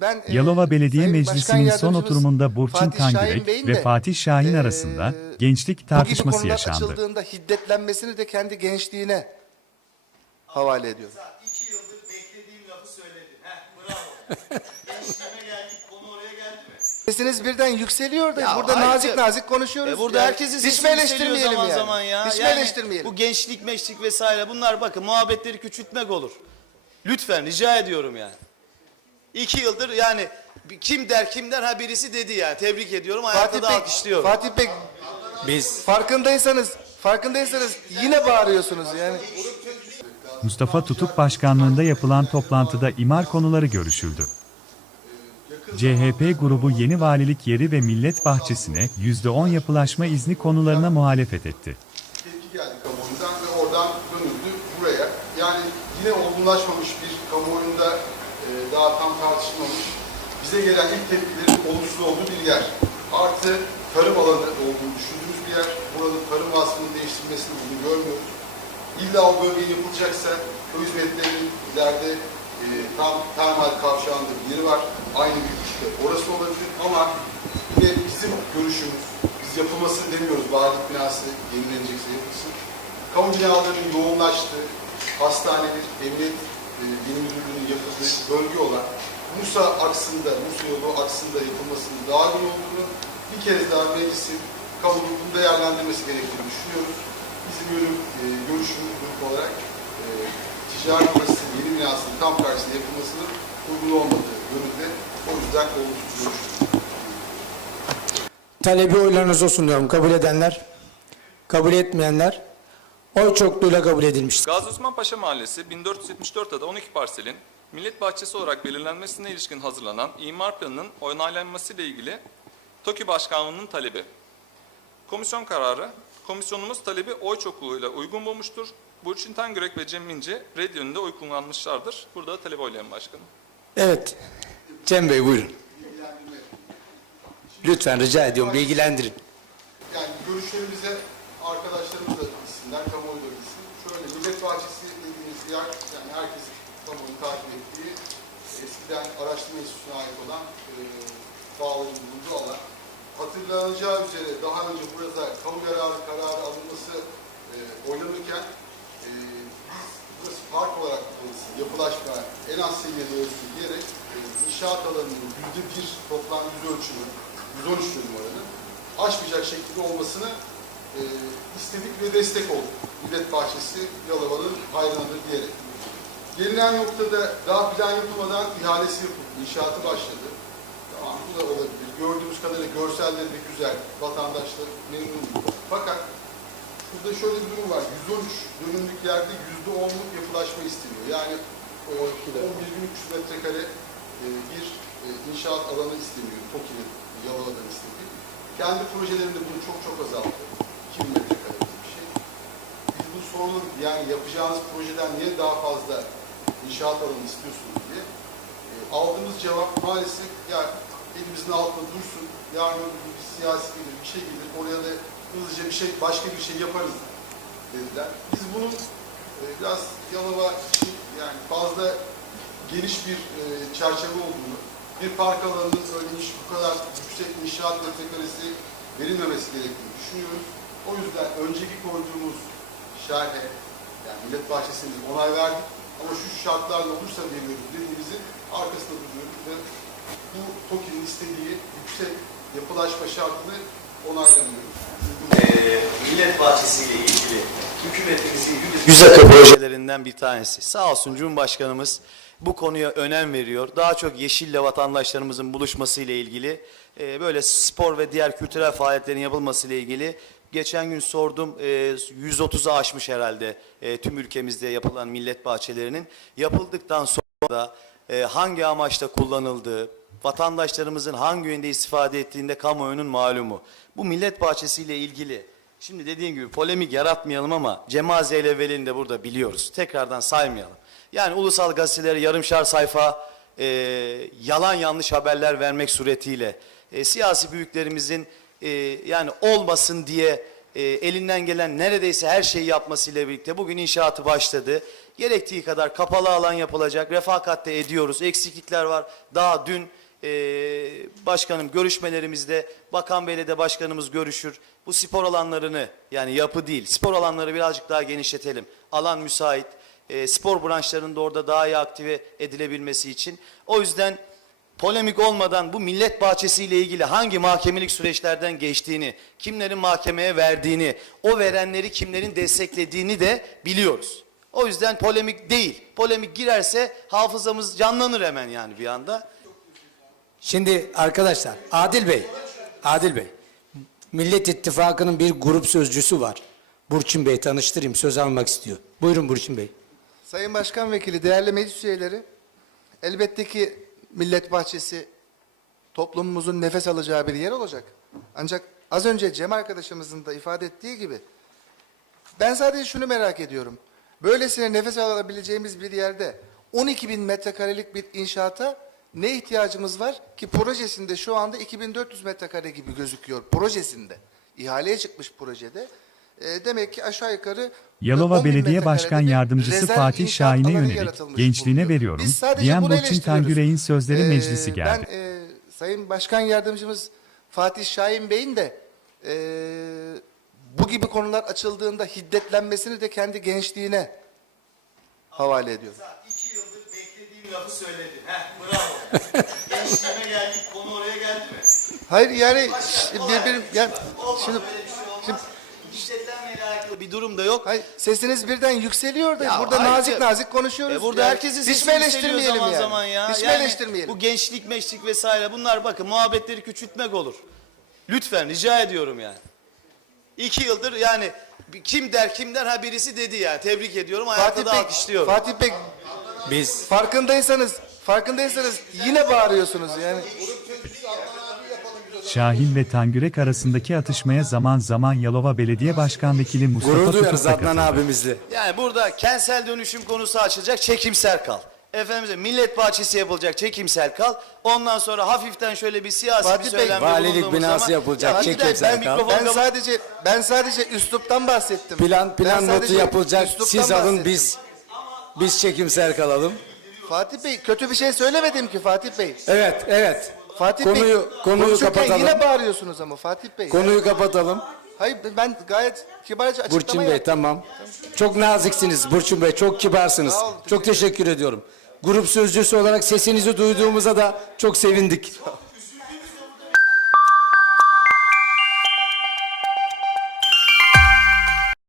ben e, Yalova Belediye Sayın Meclisi'nin son oturumunda Burçin Bey'in ve de, Fatih Şahin e, arasında bu gençlik tartışması yaşandı. açıldığında hiddetlenmesini de kendi gençliğine havale ediyorum. İki yıldır beklediğim lafı söyledin. Heh, bravo. Gençliğime geldik, konu oraya geldi mi? Sesiniz birden yükseliyor da Ya burada hayır, nazik nazik konuşuyoruz. E burada Yani herkesin hiç mi eleştirmeyelim zaman yani? zaman ya. Hiç mi Yani eleştirmeyelim? Bu gençlik meşlik vesaire bunlar bakın muhabbetleri küçültmek olur. Lütfen rica ediyorum yani. İki yıldır yani kim der kim der ha birisi dedi yani. Tebrik ediyorum ayakta Fatih da Bey, alkışlıyorum. Fatih Bey Biz farkındaysanız farkındaysanız yine bağırıyorsunuz yani. Mustafa Tutuk başkanlığında yapılan toplantıda imar konuları görüşüldü. CHP grubu yeni valilik yeri ve millet bahçesine %10 yapılaşma izni konularına muhalefet etti. tepki geldi kamuoyundan ve oradan dönüldü buraya. Yani yine olgunlaşmamış daha tam tartışılmamış, bize gelen ilk tepkilerin olumsuz olduğu bir yer. Artı tarım alanı olduğunu düşündüğümüz bir yer. Buranın tarım vasfının değiştirilmesini bugün görmüyoruz. İlla o bölge yapılacaksa köy hizmetlerinin ileride e, tam termal kavşağında bir yeri var. Aynı büyüklükte orası olabilir ama yine bizim görüşümüz, biz yapılmasını demiyoruz. Valilik binası yenilenecekse yapılsın. Kamu binalarının yoğunlaştığı, hastanenin, emniyet e, yeni müdürlüğünün yapıldığı bölge olan Musa aksında, Musa yolu aksında yapılmasının daha iyi olduğunu bir kez daha meclisin bunu değerlendirmesi gerektiğini düşünüyoruz. Bizim yorum, e, görüşümüz grup olarak e, ticaret odasının yeni binasının tam karşısında yapılmasının uygun olmadığı yönünde. O yüzden olumsuz görüşürüz. Talebi oylarınıza sunuyorum. Kabul edenler, kabul etmeyenler oy çokluğuyla kabul edilmiştir. Gazi Osman Paşa Mahallesi 1474 ada 12 parselin millet bahçesi olarak belirlenmesine ilişkin hazırlanan imar planının onaylanması ile ilgili TOKİ Başkanlığı'nın talebi. Komisyon kararı, komisyonumuz talebi oy çokluğuyla uygun bulmuştur. Burçin Tangürek ve Cem İnce red yönünde oy kullanmışlardır. Burada da talep oylayan başkanım. Evet. Cem Bey buyurun. Lütfen rica ediyorum bilgilendirin. Yani görüşlerimize arkadaşlarımız da bilsinler, kamuoyu da bilsin. Şöyle millet bahçesi dediğimiz yer, yani herkes kamuoyu takip ettiği, eskiden araştırma enstitüsüne ait olan e, bağların bulunduğu alan. Hatırlanacağı üzere daha önce burada kamu yararı kararı alınması e, oylanırken e, burası park olarak kullanılsın, yapılaşma en az seviyede olsun diyerek e, inşaat alanının yüzde bir toplam yüz ölçümü, 113 dönüm oranı aşmayacak şekilde olmasını e, istedik ve destek olduk. Millet Bahçesi Yalova'nın hayrınadır diyerek. Gelinen noktada daha plan yapılmadan ihalesi yapıldı, inşaatı başladı. Tamam bu da olabilir. Gördüğümüz kadarıyla görselleri de güzel, vatandaşlar memnun. Fakat burada şöyle bir durum var. 113 dönümlük yerde %10'luk yapılaşma isteniyor. Yani o 11.300 metrekare e, bir e, inşaat alanı isteniyor. TOKİ'nin Yalova'dan istediği. Kendi projelerinde bunu çok çok azalttı. 2000 metrekare bir şey. Biz bu sorunun yani yapacağınız projeden niye daha fazla inşaat alanı istiyorsunuz diye e, aldığımız cevap maalesef ya elimizin altında dursun, yarın bir siyasi gelir, bir şey gelir, oraya da hızlıca bir şey, başka bir şey yaparız dediler. Biz bunun e, biraz Yalova için yani fazla geniş bir e, çerçeve olduğunu, bir park alanının öyle iş, bu kadar yüksek inşaat metrekaresi verilmemesi gerektiğini düşünüyoruz. O yüzden önceki koyduğumuz şerhe, yani Millet Bahçesi'ne onay verdik ama şu şartlarla olursa veriyoruz dediğimizin arkasında duruyoruz ve bu TOKİ'nin istediği yüksek yapılaşma şartını onaylamıyoruz. Ee, Millet Bahçesi ile ilgili hükümetimizin güzel projelerinden bir tanesi. Sağ olsun Cumhurbaşkanımız bu konuya önem veriyor. Daha çok yeşille vatandaşlarımızın buluşması ile ilgili e, böyle spor ve diğer kültürel faaliyetlerin yapılması ile ilgili geçen gün sordum e, 130'a aşmış herhalde e, tüm ülkemizde yapılan millet bahçelerinin yapıldıktan sonra da e, hangi amaçta kullanıldığı, vatandaşlarımızın hangi yönde istifade ettiğinde kamuoyunun malumu. Bu millet bahçesiyle ilgili şimdi dediğim gibi polemik yaratmayalım ama Cemaze ile Veli'ni de burada biliyoruz. Tekrardan saymayalım. Yani ulusal gazetelere yarımşar sayfa e, yalan yanlış haberler vermek suretiyle e, siyasi büyüklerimizin e, yani olmasın diye e, elinden gelen neredeyse her şeyi yapmasıyla birlikte bugün inşaatı başladı. Gerektiği kadar kapalı alan yapılacak. Refakatte ediyoruz. Eksiklikler var. Daha dün e, başkanım görüşmelerimizde Bakan Bey'le de başkanımız görüşür. Bu spor alanlarını yani yapı değil spor alanları birazcık daha genişletelim. Alan müsait. E, spor branşlarının da orada daha iyi aktive edilebilmesi için. O yüzden polemik olmadan bu millet bahçesiyle ilgili hangi mahkemelik süreçlerden geçtiğini, kimlerin mahkemeye verdiğini, o verenleri kimlerin desteklediğini de biliyoruz. O yüzden polemik değil. Polemik girerse hafızamız canlanır hemen yani bir anda. Şimdi arkadaşlar Adil Bey, Adil Bey, Millet İttifakı'nın bir grup sözcüsü var. Burçin Bey tanıştırayım söz almak istiyor. Buyurun Burçin Bey. Sayın Başkan Vekili, değerli meclis üyeleri, elbette ki Millet Bahçesi toplumumuzun nefes alacağı bir yer olacak. Ancak az önce Cem arkadaşımızın da ifade ettiği gibi ben sadece şunu merak ediyorum. Böylesine nefes alabileceğimiz bir yerde 12 bin metrekarelik bir inşaata ne ihtiyacımız var ki projesinde şu anda 2400 metrekare gibi gözüküyor projesinde. İhaleye çıkmış projede. E, demek ki aşağı yukarı Yalova 10 bin Belediye Başkan Yardımcısı Fatih Şahin'e yönelik gençliğine veriyorum diyen Burçin. Tangürey'in sözleri Ee, meclisi geldi. Ben e, Sayın Başkan Yardımcımız Fatih Şahin Bey'in de e, bu gibi konular açıldığında hiddetlenmesini de kendi gençliğine havale ediyorum. İki yıldır beklediğim lafı söyledin. Heh, bravo. Gençliğime geldik, konu oraya geldi mi? Hayır yani bir, bir, yani, şimdi, şimdi İşletlenmeyle alakalı bir durum da yok. hayır, sesiniz birden yükseliyor da Ya burada hayır, nazik ya- nazik konuşuyoruz. E burada Yani herkesin hiç sesi mi eleştirmeyelim zaman yani? zaman ya. Hiç mi Yani eleştirmeyelim? Bu gençlik meşlik vesaire bunlar bakın muhabbetleri küçültmek olur. Lütfen rica ediyorum yani. İki yıldır yani kim der kim der ha birisi dedi yani. Tebrik ediyorum Fatih ayakta da Bey, alkışlıyorum. Fatih Bey Biz farkındaysanız farkındaysanız yine bağırıyorsunuz yani. Şahin ve Tangürek arasındaki atışmaya zaman zaman Yalova Belediye Başkan Vekili Mustafa gurur Tutuk duyarız da Adnan katıldı. abimizle. Yani burada kentsel dönüşüm konusu açılacak çekimsel kal. Efendim millet bahçesi yapılacak çekimsel kal. Ondan sonra hafiften şöyle bir siyasi Fatih bir Bey, söylemde valilik bulunduğumuz binası zaman- yapılacak, Ya Fatih Bey, çekimsel ben kal. Ben sadece ben sadece üsluptan bahsettim. Plan plan Ben notu sadece yapılacak. üsluptan Siz alın bahsettim. biz biz çekimser kalalım. Fatih Bey kötü bir şey söylemedim ki Fatih Bey. Evet evet. Fatih konuyu Bey konuyu konuşurken kapatalım. yine bağırıyorsunuz ama Fatih Bey. Konuyu kapatalım. Hayır ben gayet kibarca açıklama Burçin Bey yaptım. tamam. Çok naziksiniz Burçin Bey. Çok kibarsınız. Sağ olun, çok teşekkür ediyorum. Grup sözcüsü olarak sesinizi duyduğumuza da çok sevindik.